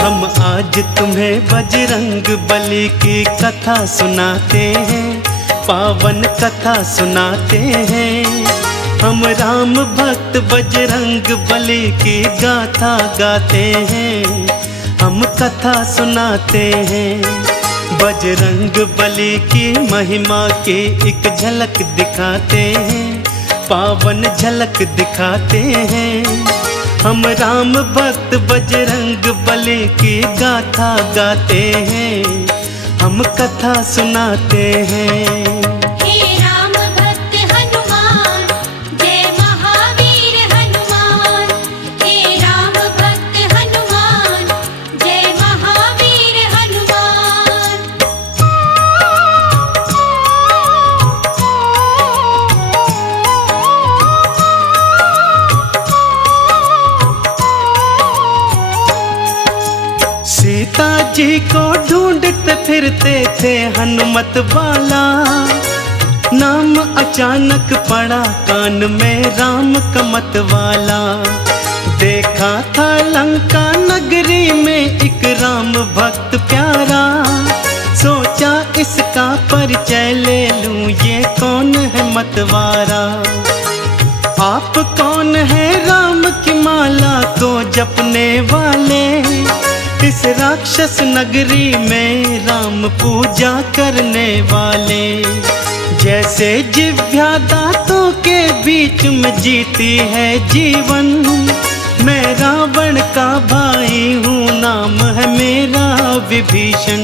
हम आज तुम्हें बजरंग बली की कथा सुनाते हैं, पावन कथा सुनाते हैं। हम राम भक्त बजरंग बली की गाथा गाते हैं, हम कथा सुनाते हैं। बजरंग बली की महिमा की एक झलक दिखाते हैं, पावन झलक दिखाते हैं। हम राम भक्त बजरंग बली की गाथा गाते हैं, हम कथा सुनाते हैं। हे राम भक्त हनुमान, जय महावीर हनुमान। हे राम भक्त हनुमान, जय महावीर हनुमान। सीता जी को ढूंढते फिरते थे हनुमत वाला, नाम अचानक पड़ा कान में राम का मत वाला। देखा था लंका नगरी में एक राम भक्त प्यारा, सोचा इसका परिचय ले लूं, ये कौन है मतवारा। आप कौन है राम की माला को जपने वाले, इस राक्षस नगरी में राम पूजा करने वाले। जैसे जिव्या दांतों के बीच में जीती है जीवन, मैं रावण का भाई हूँ, नाम है मेरा विभीषण।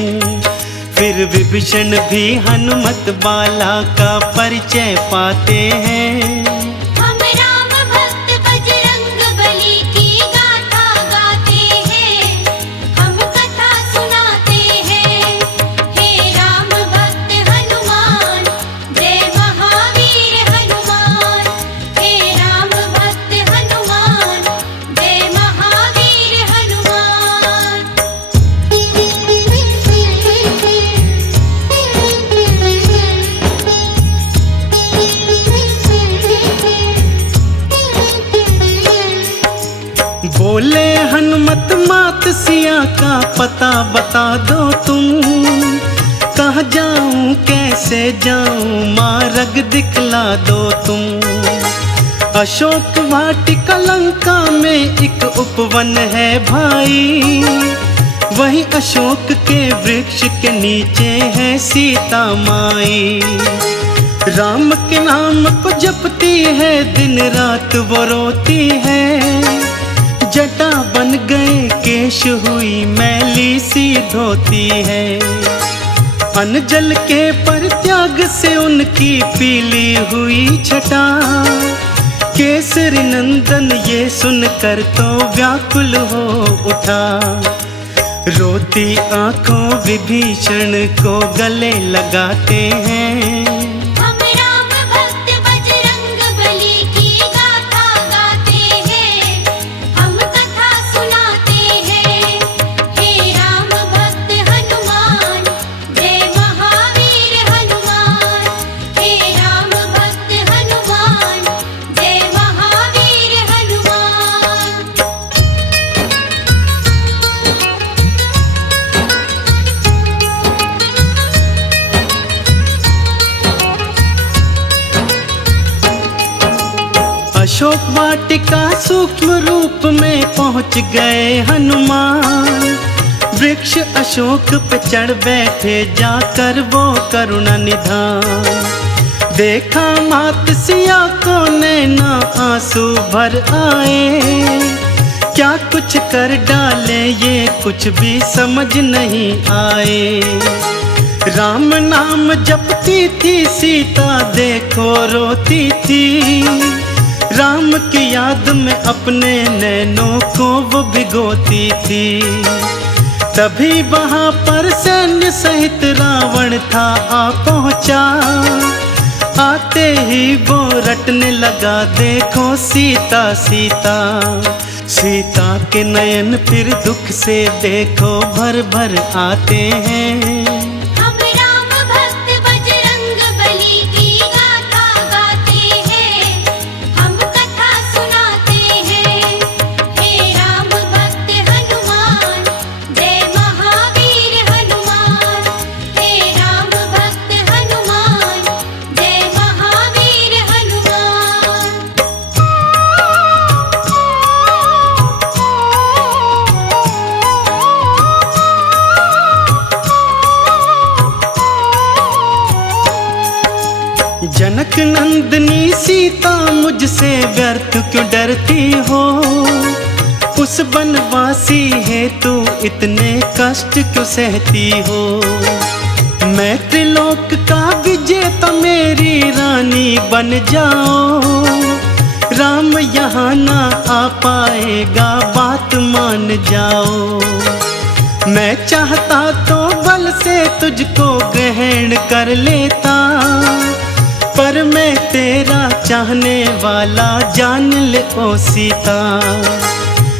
फिर विभीषण भी हनुमत बाला का परिचय पाते हैं। हम राम भक्त बजरंग बली की गाथा गाते हैं, हम कथा सुनाते हैं। हे राम भक्त हनुमान, जय महावीर हनुमान। हे राम भक्त हनुमान, जय महावीर हनुमान। बोले हनुमत मात सिया का पता बता दो तुम, कहाँ जाऊं कैसे जाऊं मार्ग दिखला दो तुम। अशोक वाटिका लंका में एक उपवन है भाई, वही अशोक के वृक्ष के नीचे है सीता माई। राम के नाम को जपती है दिन रात वो रोती है, जटा बन गए केश हुई मैली सी धोती है। अनजल के परित्याग से उनकी पीली हुई छटा, केसरी नंदन ये सुनकर तो व्याकुल हो उठा। रोती आंखों विभीषण को गले लगाते हैं। हम राम भक्त बजरंग बली की गाथा गाते हैं, हम कथा सुनाते हैं। हे राम भक्त हनुमान, जय महावीर हनुमान। हे राम भक्त हनुमान, जय महावीर हनुमान। अशोक वाटिका सूक्ष्म रूप में पहुंच गए हनुमान, वृक्ष अशोक पे चढ़ बैठे जाकर वो करुणा निधान। देखा मात सिया को नैना आंसू भर आए, क्या कुछ कर डाले ये कुछ भी समझ नहीं आए। राम नाम जपती थी सीता देखो रोती थी, राम की याद में अपने नैनों को वो भिगोती थी। तभी वहां पर सैन्य सहित रावण था आ पहुंचा, आते ही वो रटने लगा देखो सीता सीता। सीता के नयन फिर दुख से देखो भर भर आते हैं। हम राम भक्त बजरंग बली की गाथा गाते हैं, हम कथा सुनाते हैं। हे राम भक्त हनुमान, जनक नंदिनी सीता मुझसे व्यर्थ क्यों डरती हो, उस बनवासी है तू इतने कष्ट क्यों सहती हो। मैं त्रिलोक का विजेता मेरी रानी बन जाओ, राम यहाँ ना आ पाएगा बात मान जाओ। मैं चाहता तो बल से तुझको ग्रहण कर लेता, पर मैं तेरा चाहने वाला जान ले ओ सीता।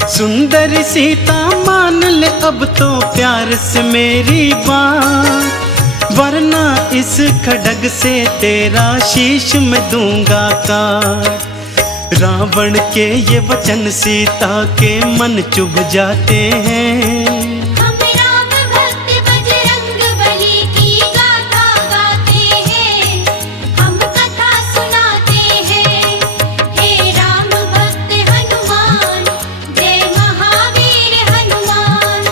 सुंदर सीता मान ले अब तो प्यार से मेरी बात, वरना इस खड्ग से तेरा शीश मैं दूंगा काट। रावण के ये वचन सीता के मन चुभ जाते हैं। हम राम भक्त बजरंग बली की गाथा गाते हैं, हम कथा सुनाते हैं। हे राम भक्त हनुमान, जय महावीर हनुमान।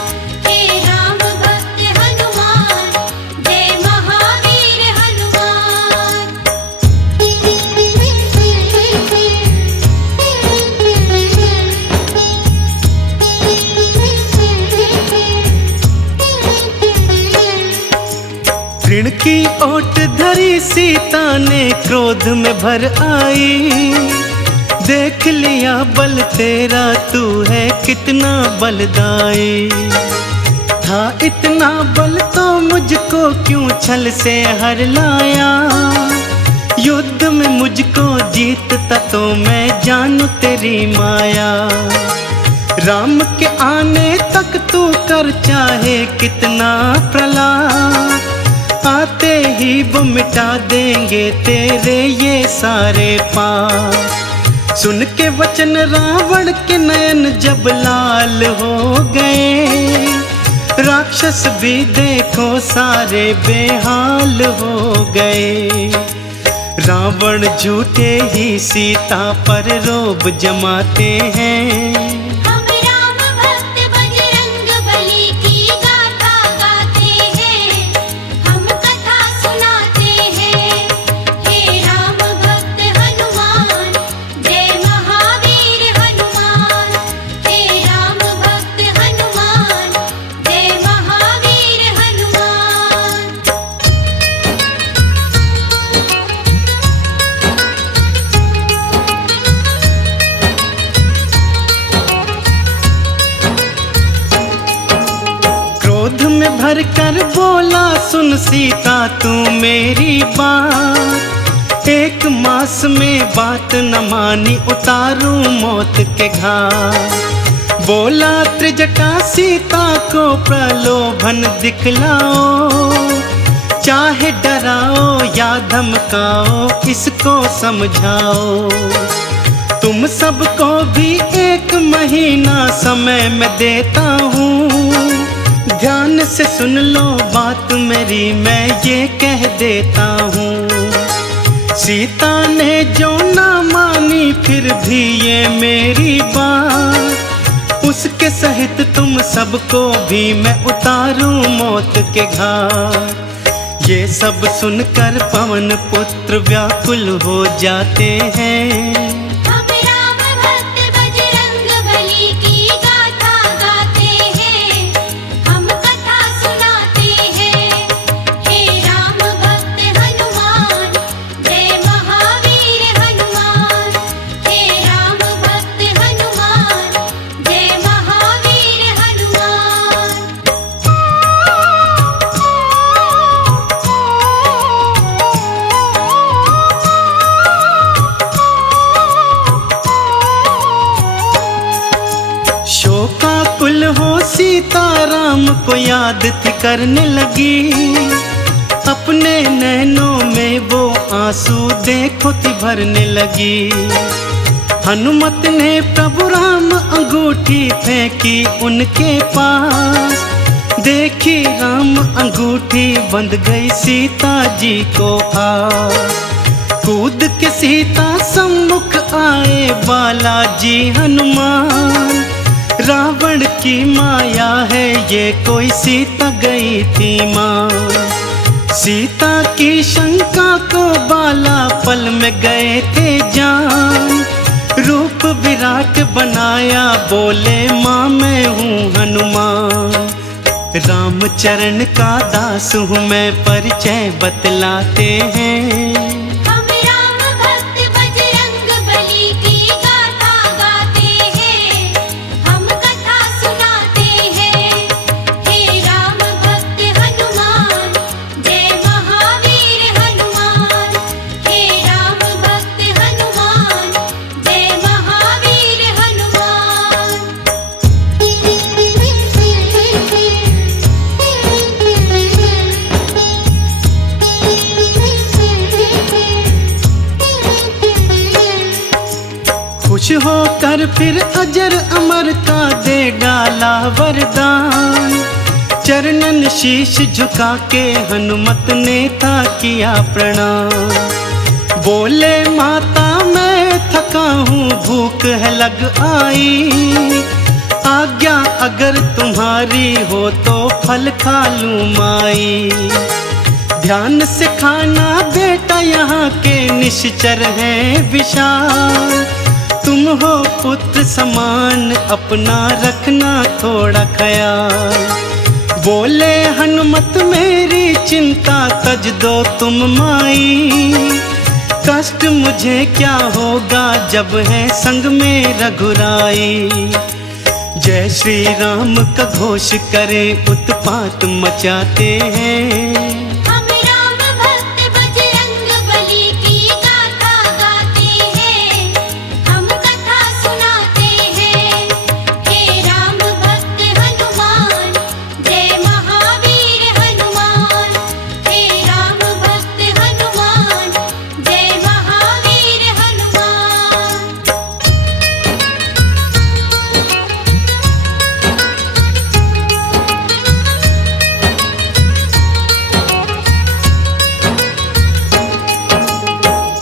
हे राम भक्त हनुमान, जय महावीर हनुमान। ऋण की ओट धरी सीता ने क्रोध में भर आई, देख लिया बल तेरा तू है कितना बलदाई। था इतना बल तो मुझको क्यों छल से हर लाया, युद्ध में मुझको जीतता तो मैं जानू तेरी माया। राम के आने तक तू कर चाहे कितना प्रलाप, आते ही वो मिटा देंगे तेरे ये सारे पाप। सुन के वचन रावण के नयन जब लाल हो गए, राक्षस भी देखो सारे बेहाल हो गए। रावण झूठे ही सीता पर रोब जमाते हैं। हम राम भक्त बजरंग बली की गाथा गाते हैं, हम कथा सुनाते हैं। हे राम भक्त हनुमान, जय महावीर हनुमान। हे राम भक्त हनुमान, जय महावीर हनुमान। क्रोध में भर कर बोला सुन सीता तू मेरी बात, एक मास में बात न मानी उतारूं मौत के घाट। बोला त्रिजटा सीता को प्रलोभन दिखलाओ, चाहे डराओ या धमकाओ इसको समझाओ। तुम सबको भी 1 महीना समय मैं देता हूँ, ध्यान से सुन लो बात मेरी मैं ये कह देता हूँ। सीता ने जो ना मानी फिर भी ये मेरी बात, उसके सहित तुम सबको भी मैं उतारूं मौत के घाट। ये सब सुनकर पवन पुत्र व्याकुल हो जाते हैं। हम राम भक्त बजरंग बली की गाथा गाते हैं, हम कथा सुनाते हैं। हे राम भक्त हनुमान, जय महावीर हनुमान। हे राम भक्त हनुमान, जय महावीर हनुमान। शोकाकुल हो सीता राम को याद थी करने लगी, अपने नैनों में वो आंसू देखो थी भरने लगी। हनुमत ने प्रभु राम अंगूठी फेंकी उनके पास, देखी राम अंगूठी बंध गई सीता जी को पास। कूद के सीता सम्मुख आए बालाजी हनुमान, रावण की माया है ये कोई सीता गई थी मां। सीता की शंका को बाला पल में गए थे जान। रूप विराट बनाया बोले माँ मैं हूँ हनुमान। रामचरण का दास हूँ मैं परिचय बतलाते हैं। हम राम भक्त बजरंग बली की गाथा गाते हैं, हम कथा सुनाते हैं। हे राम भक्त हनुमान, जय महावीर हनुमान। हे राम भक्त हनुमान, जय महावीर हनुमान। खुश होकर फिर अजर अमर का दे डाला वरदान। चरणन शीश झुका के हनुमत ने था किया प्रणाम। बोले माता मैं थका हूँ भूख है लग आई। आज्ञा अगर तुम्हारी हो तो फल खा लूँ माई। ध्यान से खाना बेटा यहाँ के निश्चर हैं विशाल। तुम हो पुत्र समान अपना रखना थोड़ा ख्याल। बोले हनुमत मेरी चिंता तज दो तुम माई। कष्ट मुझे क्या होगा जब है संग में रघुराई। जय श्री राम का घोष करे उत्पात मचाते हैं। हम राम भक्त बजरंग बली की गाथा गाते हैं, हम कथा सुनाते हैं। हे राम भक्त हनुमान, जय महावीर हनुमान। हे राम भक्त हनुमान, जय महावीर हनुमान।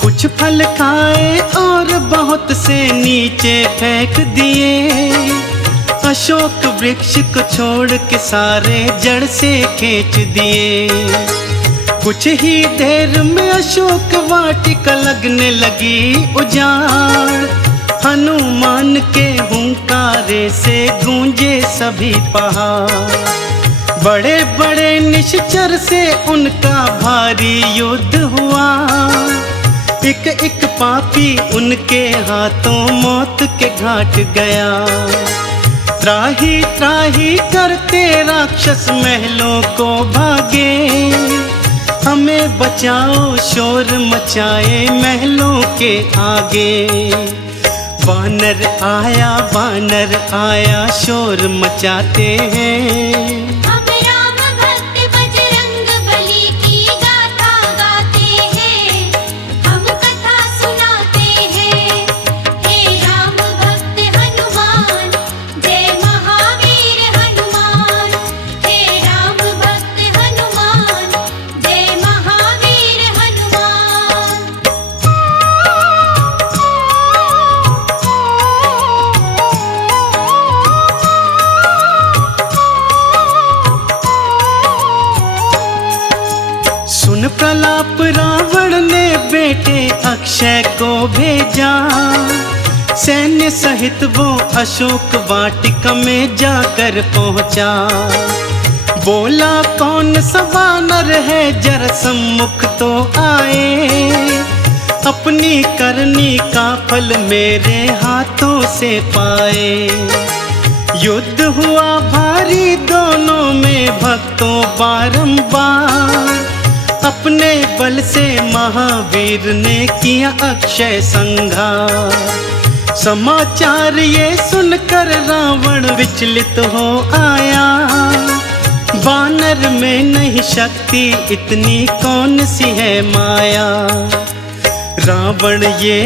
कुछ फल खाए और बहुत से नीचे फेंक दिए। अशोक वृक्ष को छोड़ के सारे जड़ से खींच दिए। कुछ ही देर में अशोक वाटिका लगने लगी उजाड़। हनुमान के हुंकारे से गूंजे सभी पहाड़। बड़े बड़े निश्चर से उनका भारी युद्ध हुआ। एक एक पापी उनके हाथों मौत के घाट गया। त्राही त्राही करते राक्षस महलों को भागे। हमें बचाओ शोर मचाए महलों के आगे। बानर आया शोर मचाते हैं। हम राम भक्त बजरंग बली की गाथा गाते हैं, हम कथा सुनाते हैं। हे राम भक्त हनुमान, जय महावीर हनुमान। हे राम भक्त हनुमान, जय महावीर हनुमान। सुन प्रलाप रावण ने बेटे अक्षय को भेजा। सैन्य सहित वो अशोक वाटिका में जाकर पहुंचा। बोला कौन सा वानर है जरा सम्मुख तो आए। अपनी करनी का फल मेरे हाथों से पाए। युद्ध हुआ भारी दोनों में भक्तों बारंबार। अपने बल से महावीर ने किया अक्षय संहार। समाचार ये सुनकर रावण विचलित हो आया। वानर में नहीं शक्ति इतनी कौन सी है माया। रावण ये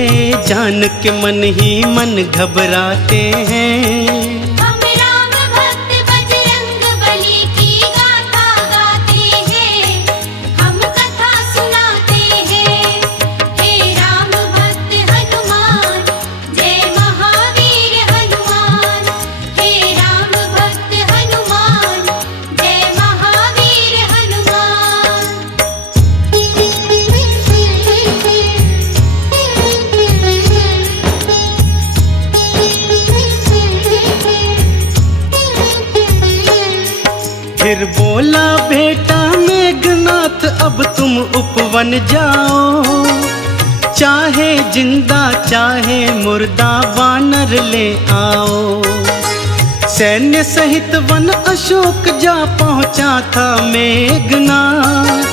जान के मन ही मन घबराते हैं। हम राम भक्त बजरंग बली की गाथा गाते हैं, हम कथा सुनाते हैं। हे राम भक्त हनुमान, जय महावीर हनुमान। हे राम भक्त हनुमान, जय महावीर हनुमान। फिर बोला बेटा मेघनाथ अब तुम उपवन जाओ, चाहे जिंदा चाहे मुर्दा वानर ले आओ। सैन्य सहित वन अशोक जा पहुंचा था मेघनाथ,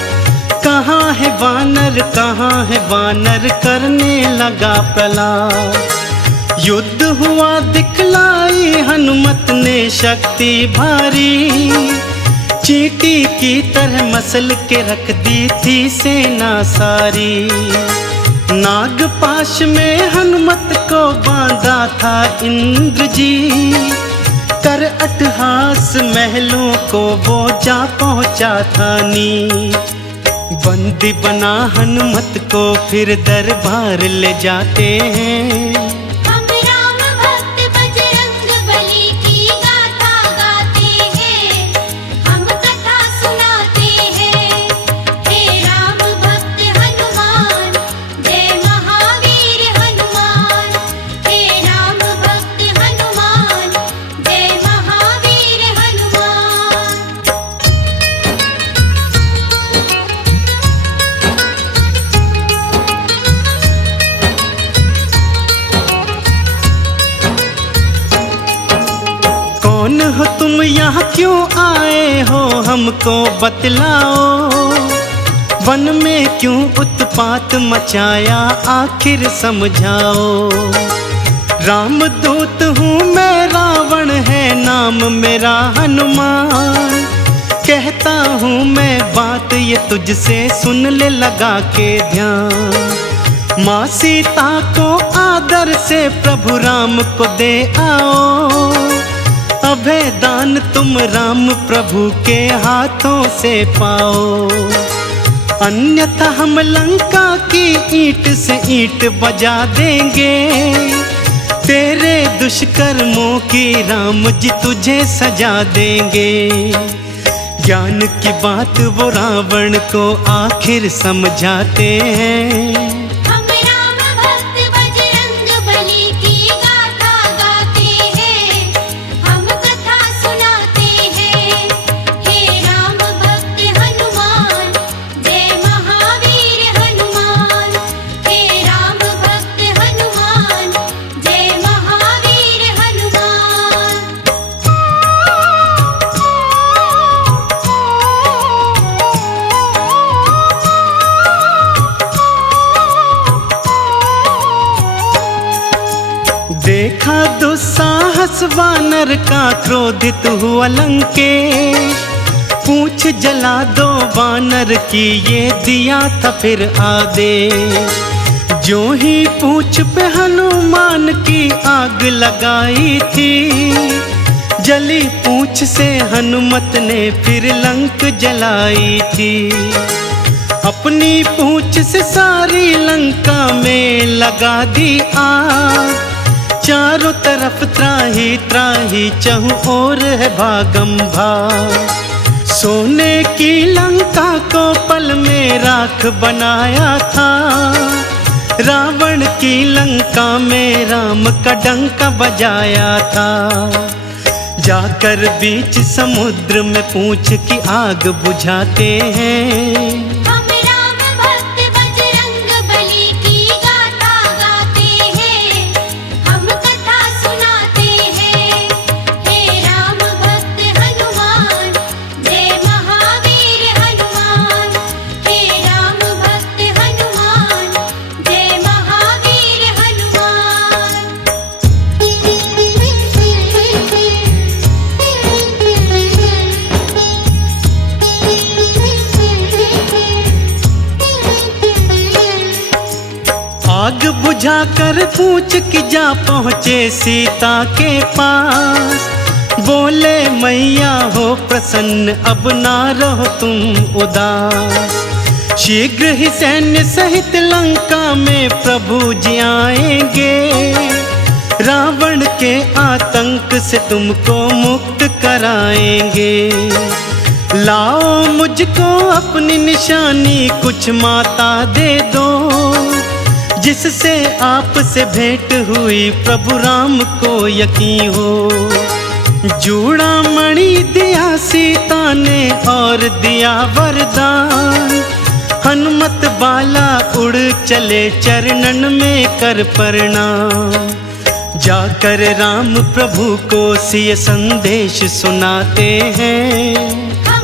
कहाँ है वानर कहाँ है वानर करने लगा प्रलाप। युद्ध हुआ दिखलाई हनुमत ने शक्ति भारी, चींटी की तरह मसल के रख दी थी सेना सारी। नागपाश में हनुमत को बांधा था इंद्र जी, कर अट्टहास महलों को वो जा पहुंचा था नीच। बंदी बना हनुमत को फिर दरबार ले जाते हैं। हम राम भक्त बजरंग बली की गाथा गाते हैं, हम कथा सुनाते हैं। हे राम भक्त हनुमान जय महावीर हनुमान, हे राम भक्त हनुमान जय महावीर हनुमान। कौन हो तुम यहाँ क्यों आए हो हमको बतलाओ, वन में क्यों उत्पात मचाया आखिर समझाओ। रामदूत हूँ मैं रावण है नाम मेरा हनुमान, कहता हूँ मैं बात ये तुझसे सुन ले लगा के ध्यान। माँ सीता को आदर से प्रभु राम को दे आओ, अभय दान तुम राम प्रभु के हाथों से पाओ। अन्यथा हम लंका की ईंट से ईंट बजा देंगे, तेरे दुष्कर्मों की राम जी तुझे सजा देंगे। ज्ञान की बात वो रावण को आखिर समझाते हैं। हम राम भक्त बजरंग बली की गाथा गाते हैं, हम कथा सुनाते हैं। हे राम भक्त हनुमान जय महावीर हनुमान, हे राम भक्त हनुमान जय महावीर हनुमान। देखा दुस्साहस वानर का क्रोधित हुआ लंकेश, पूछ जला दो वानर की ये दिया था फिर आदेश। जो ही पूछ पे हनुमान की आग लगाई थी, जली पूछ से हनुमत ने फिर लंक जलाई थी। अपनी पूछ से सारी लंका में लगा दी आग, चारों तरफ त्राही त्राही चहुं ओर है भागम भाग। सोने की लंका को पल में राख बनाया था, रावण की लंका में राम का डंका बजाया था। जाकर बीच समुद्र में पूछ की आग बुझाते हैं। हम राम भक्त बजरंग बली की गाथा गाते हैं, हम कथा सुनाते हैं। हे राम भक्त हनुमान जय महावीर हनुमान, हे राम भक्त हनुमान जय महावीर हनुमान। आग बुझाकर पूछ की जा पहुँचे सीता के पास, बोले मैया हो प्रसन्न अब ना रहो तुम उदास। शीघ्र ही सैन्य सहित लंका में प्रभु जी आएंगे, रावण के आतंक से तुमको मुक्त कराएंगे। लाओ मुझको अपनी निशानी कुछ माता दे दो, जिससे आपसे भेंट हुई प्रभु राम को यकीन हो। जूड़ा मणि दिया सीता ने और दिया वरदान, हनुमत बाला उड़ चले चरणन में कर प्रणाम। जाकर राम प्रभु को सिय संदेश सुनाते हैं, हम